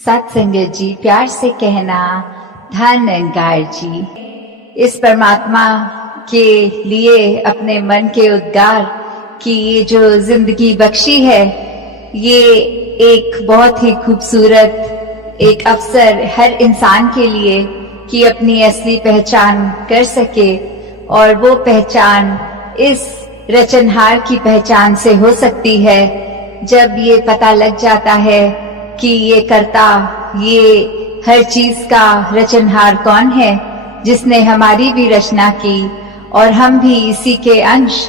सत्संगत जी, प्यार से कहना धन निरंकार जी। इस परमात्मा के लिए अपने मन के उद्गार कि ये जो जिंदगी बख्शी है, ये एक बहुत ही खूबसूरत एक अवसर हर इंसान के लिए कि अपनी असली पहचान कर सके। और वो पहचान इस रचनहार की पहचान से हो सकती है जब ये पता लग जाता है कि ये कर्ता, ये हर चीज का रचनहार कौन है, जिसने हमारी भी रचना की और हम भी इसी के अंश।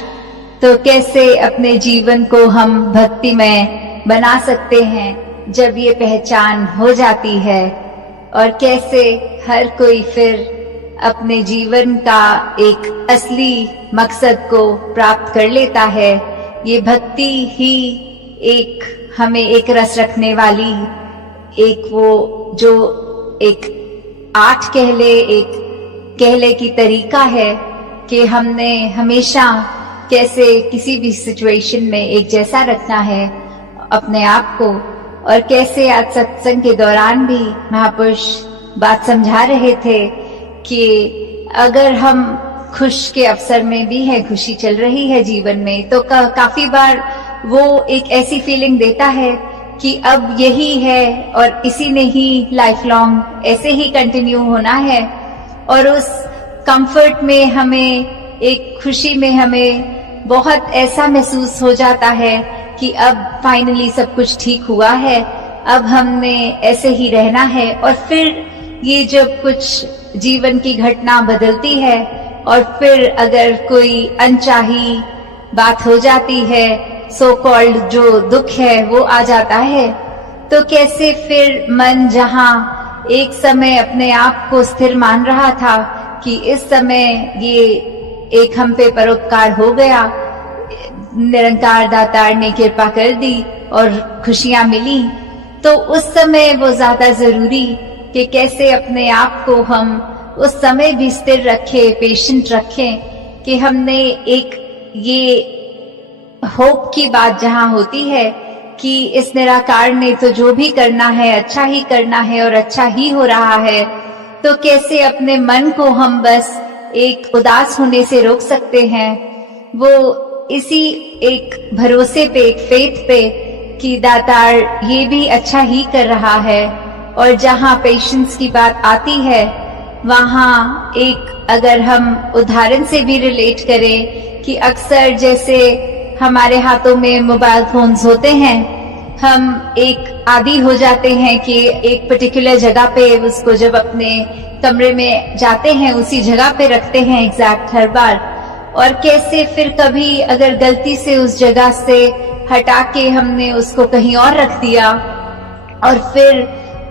तो कैसे अपने जीवन को हम भक्तिमय बना सकते हैं जब ये पहचान हो जाती है, और कैसे हर कोई फिर अपने जीवन का एक असली मकसद को प्राप्त कर लेता है। ये भक्ति ही एक हमें एक रस रखने वाली, एक वो जो एक आर्ट कह ले की तरीका है कि हमने हमेशा कैसे किसी भी सिचुएशन में एक जैसा रखना है अपने आप को। और कैसे आज सत्संग के दौरान भी महापुरुष बात समझा रहे थे कि अगर हम खुश के अवसर में भी है, खुशी चल रही है जीवन में, तो काफी बार वो एक ऐसी फीलिंग देता है कि अब यही है और इसी ने ही लाइफ लॉन्ग ऐसे ही कंटिन्यू होना है। और उस कंफर्ट में हमें, एक खुशी में हमें बहुत ऐसा महसूस हो जाता है कि अब फाइनली सब कुछ ठीक हुआ है, अब हमने ऐसे ही रहना है। और फिर ये जब कुछ जीवन की घटना बदलती है और फिर अगर कोई अनचाही बात हो जाती है, सो कॉल्ड जो दुख है वो आ जाता है, तो कैसे फिर मन जहां एक समय अपने आप को स्थिर मान रहा था कि इस समय ये एक हम पे परोपकार हो गया, निरंकार दातार ने कृपा कर दी और खुशियां मिली, तो उस समय वो ज्यादा जरूरी कि कैसे अपने आप को हम उस समय भी स्थिर रखें, पेशेंट रखें कि हमने एक ये होप की बात जहां होती है कि इस निराकार ने तो जो भी करना है अच्छा ही करना है और अच्छा ही हो रहा है, तो कैसे अपने मन को हम बस एक उदास होने से रोक सकते हैं। वो इसी एक भरोसे पे, एक फेथ पे कि दातार ये भी अच्छा ही कर रहा है। और जहां पेशेंस की बात आती है, वहां एक अगर हम उदाहरण से भी रिलेट करें कि अक्सर जैसे हमारे हाथों में मोबाइल फोन्स होते हैं, हम एक आदी हो जाते हैं कि एक पर्टिकुलर जगह पे उसको जब अपने कमरे में जाते हैं उसी जगह पे रखते हैं एग्जैक्ट हर बार। और कैसे फिर कभी अगर गलती से उस जगह से हटा के हमने उसको कहीं और रख दिया और फिर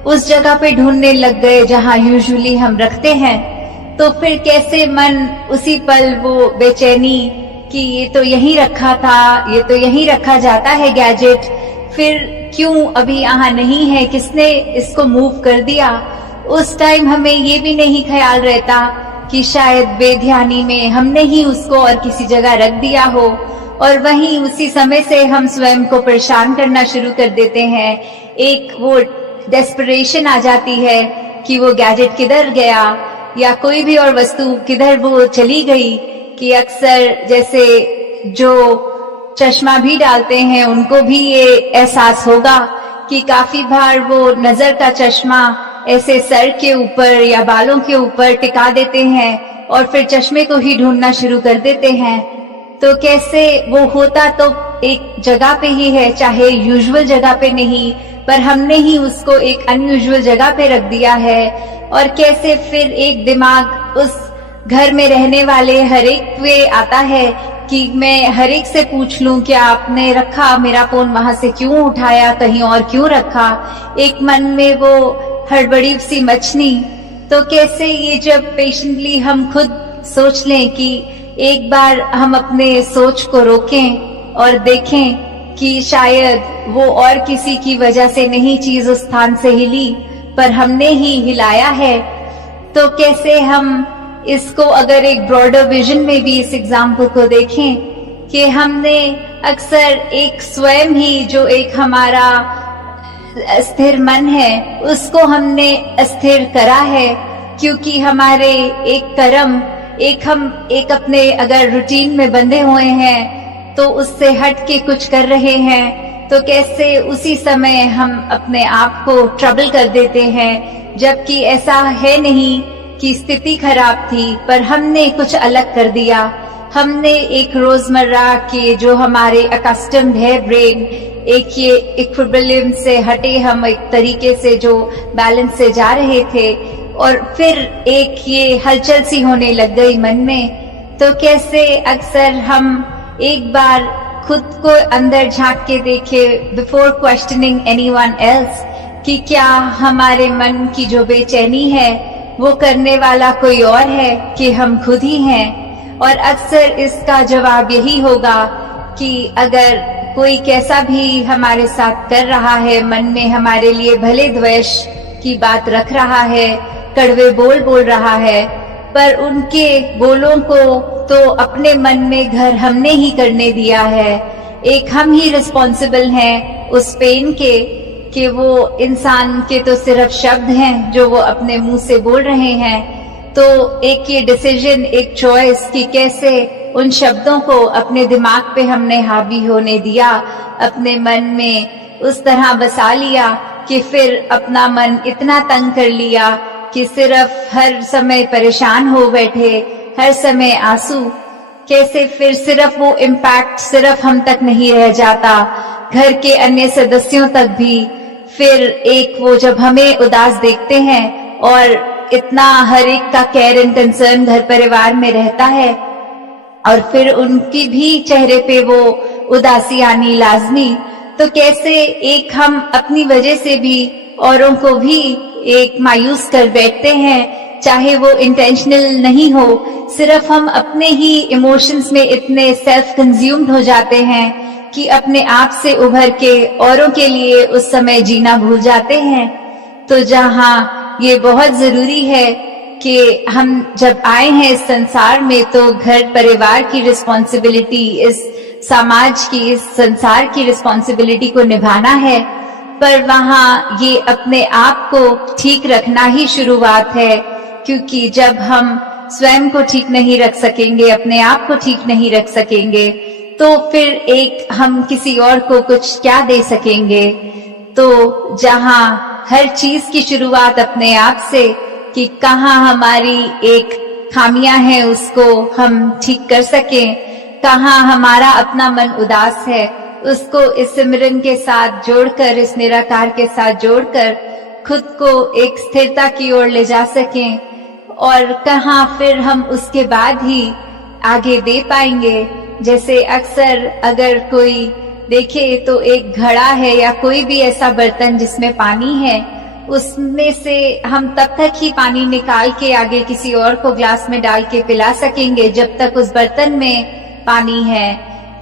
उस जगह पे ढूंढने लग गए जहां यूजुअली हम रखते हैं, तो फिर कैसे मन उसी पल वो बेचैनी कि ये तो यहीं रखा था, ये तो यहीं रखा जाता है गैजेट, फिर क्यों अभी यहाँ नहीं है, किसने इसको मूव कर दिया। उस टाइम हमें ये भी नहीं ख्याल रहता कि शायद बेध्यानी में हमने ही उसको और किसी जगह रख दिया हो, और वहीं उसी समय से हम स्वयं को परेशान करना शुरू कर देते हैं। एक वो डेस्परेशन आ जाती है कि वो गैजेट किधर गया या कोई भी और वस्तु किधर वो चली गई। कि अक्सर जैसे जो चश्मा भी डालते हैं उनको भी ये एहसास होगा कि काफी बार वो नजर का चश्मा ऐसे सर के ऊपर या बालों के ऊपर टिका देते हैं और फिर चश्मे को ही ढूंढना शुरू कर देते हैं। तो कैसे वो होता तो एक जगह पे ही है, चाहे यूजुअल जगह पे नहीं, पर हमने ही उसको एक अनयूजुअल जगह पे रख दिया है। और कैसे फिर एक दिमाग उस घर में रहने वाले हर एक पे आता है कि मैं हर एक से पूछ लूं क्या आपने रखा, मेरा फोन वहां से क्यों उठाया, कहीं और क्यों रखा। एक मन में वो हड़बड़ी सी मचनी। तो कैसे ये जब पेशेंटली हम खुद सोच लें कि एक बार हम अपने सोच को रोकें और देखें कि शायद वो और किसी की वजह से नहीं चीज उस स्थान से हिली, पर हमने ही हिलाया है। तो कैसे हम इसको अगर एक ब्रॉडर विजन में भी इस एग्जाम्पल को देखें कि हमने अक्सर एक स्वयं ही जो एक हमारा स्थिर मन है उसको हमने अस्थिर करा है, क्योंकि हमारे एक कर्म हम अपने अगर रूटीन में बंधे हुए हैं तो उससे हट के कुछ कर रहे हैं, तो कैसे उसी समय हम अपने आप को ट्रबल कर देते हैं, जबकि ऐसा है नहीं कि स्थिति खराब थी, पर हमने कुछ अलग कर दिया। हमने एक रोजमर्रा के जो हमारे अकस्टम्ड है ब्रेन, एक ये इक्विलिब्रियम से हटे हम एक तरीके से जो बैलेंस से जा रहे थे, और फिर एक ये हलचल सी होने लग गई मन में। तो कैसे अक्सर हम एक बार खुद को अंदर झांक के देखे बिफोर क्वेश्चनिंग एनीवन एल्स, कि क्या हमारे मन की जो बेचैनी है वो करने वाला कोई और है कि हम खुद ही हैं। और अक्सर इसका जवाब यही होगा कि अगर कोई कैसा भी हमारे साथ कर रहा है, मन में हमारे लिए भले द्वेष की बात रख रहा है, कड़वे बोल रहा है, पर उनके बोलों को तो अपने मन में घर हमने ही करने दिया है। एक हम ही रिस्पॉन्सिबल हैं उस पेन के, कि वो इंसान के तो सिर्फ शब्द हैं जो वो अपने मुंह से बोल रहे हैं। तो एक ये डिसीजन, एक चॉइस कि कैसे उन शब्दों को अपने दिमाग पे हमने हावी होने दिया, अपने मन में उस तरह बसा लिया कि फिर अपना मन इतना तंग कर लिया कि सिर्फ हर समय परेशान हो बैठे, हर समय आंसू। कैसे फिर सिर्फ वो इम्पैक्ट सिर्फ हम तक नहीं रह जाता, घर के अन्य सदस्यों तक भी। फिर एक वो जब हमें उदास देखते हैं और इतना हर एक का केयर एंड कंसर्न घर परिवार में रहता है, और फिर उनकी भी चेहरे पे वो उदासी आनी लाजमी, तो कैसे एक हम अपनी वजह से भी औरों को भी एक मायूस कर बैठते हैं, चाहे वो इंटेंशनल नहीं हो। सिर्फ हम अपने ही इमोशंस में इतने सेल्फ कंज्यूम्ड हो जाते हैं कि अपने आप से उभर के औरों के लिए उस समय जीना भूल जाते हैं। तो जहाँ ये बहुत जरूरी है कि हम जब आए हैं इस संसार में, तो घर परिवार की रिस्पॉन्सिबिलिटी, इस समाज की, इस संसार की रिस्पॉन्सिबिलिटी को निभाना है, पर वहाँ ये अपने आप को ठीक रखना ही शुरुआत है। क्योंकि जब हम स्वयं को ठीक नहीं रख सकेंगे, अपने आप को ठीक नहीं रख सकेंगे, तो फिर एक हम किसी और को कुछ क्या दे सकेंगे। तो जहाँ हर चीज की शुरुआत अपने आप से, कि कहाँ हमारी एक खामियां हैं उसको हम ठीक कर सकें, कहाँ हमारा अपना मन उदास है उसको इस सिमरन के साथ जोड़कर, इस निराकार के साथ जोड़कर खुद को एक स्थिरता की ओर ले जा सकें, और कहाँ फिर हम उसके बाद ही आगे दे पाएंगे। जैसे अक्सर अगर कोई देखे तो एक घड़ा है या कोई भी ऐसा बर्तन जिसमें पानी है, उसमें से हम तब तक ही पानी निकाल के आगे किसी और को ग्लास में डाल के पिला सकेंगे जब तक उस बर्तन में पानी है।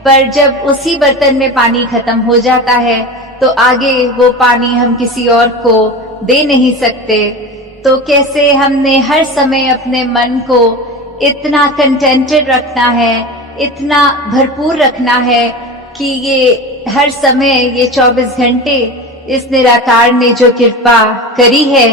पर जब उसी बर्तन में पानी खत्म हो जाता है तो आगे वो पानी हम किसी और को दे नहीं सकते। तो कैसे हमने हर समय अपने मन को इतना कंटेंटेड रखना है, इतना भरपूर रखना है कि ये हर समय, ये 24 घंटे इस निराकार ने जो कृपा करी है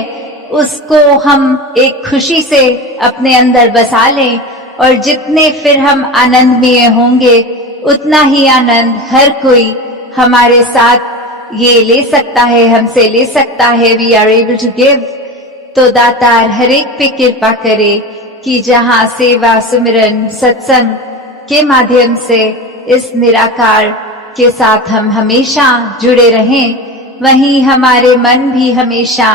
उसको हम एक खुशी से अपने अंदर बसा लें, और जितने फिर हम आनंदमय होंगे उतना ही आनंद हर कोई हमारे साथ ये ले सकता है, हमसे ले सकता है। We are able to give. तो दातार हर एक पे कृपा करे कि जहाँ सेवा, सुमिरन, सत्संग के माध्यम से इस निराकार के साथ हम हमेशा जुड़े रहें, वहीं हमारे मन भी हमेशा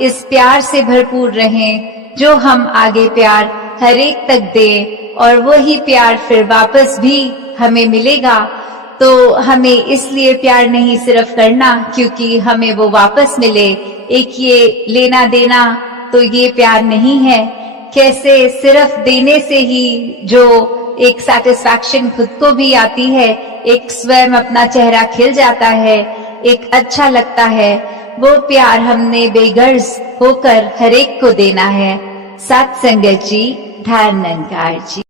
इस प्यार से भरपूर रहें जो हम आगे प्यार हर एक तक दें, और वही प्यार फिर वापस भी हमें मिलेगा। तो हमें इसलिए प्यार नहीं सिर्फ करना क्योंकि हमें वो वापस मिले, एक ये लेना देना तो ये प्यार नहीं है। कैसे सिर्फ देने से ही जो एक सेटिस्फैक्शन खुद को भी आती है, एक स्वयं अपना चेहरा खिल जाता है, एक अच्छा लगता है, वो प्यार हमने बेगर्ज होकर हर एक को देना है। सत्संगत जी, धन निरंकार जी।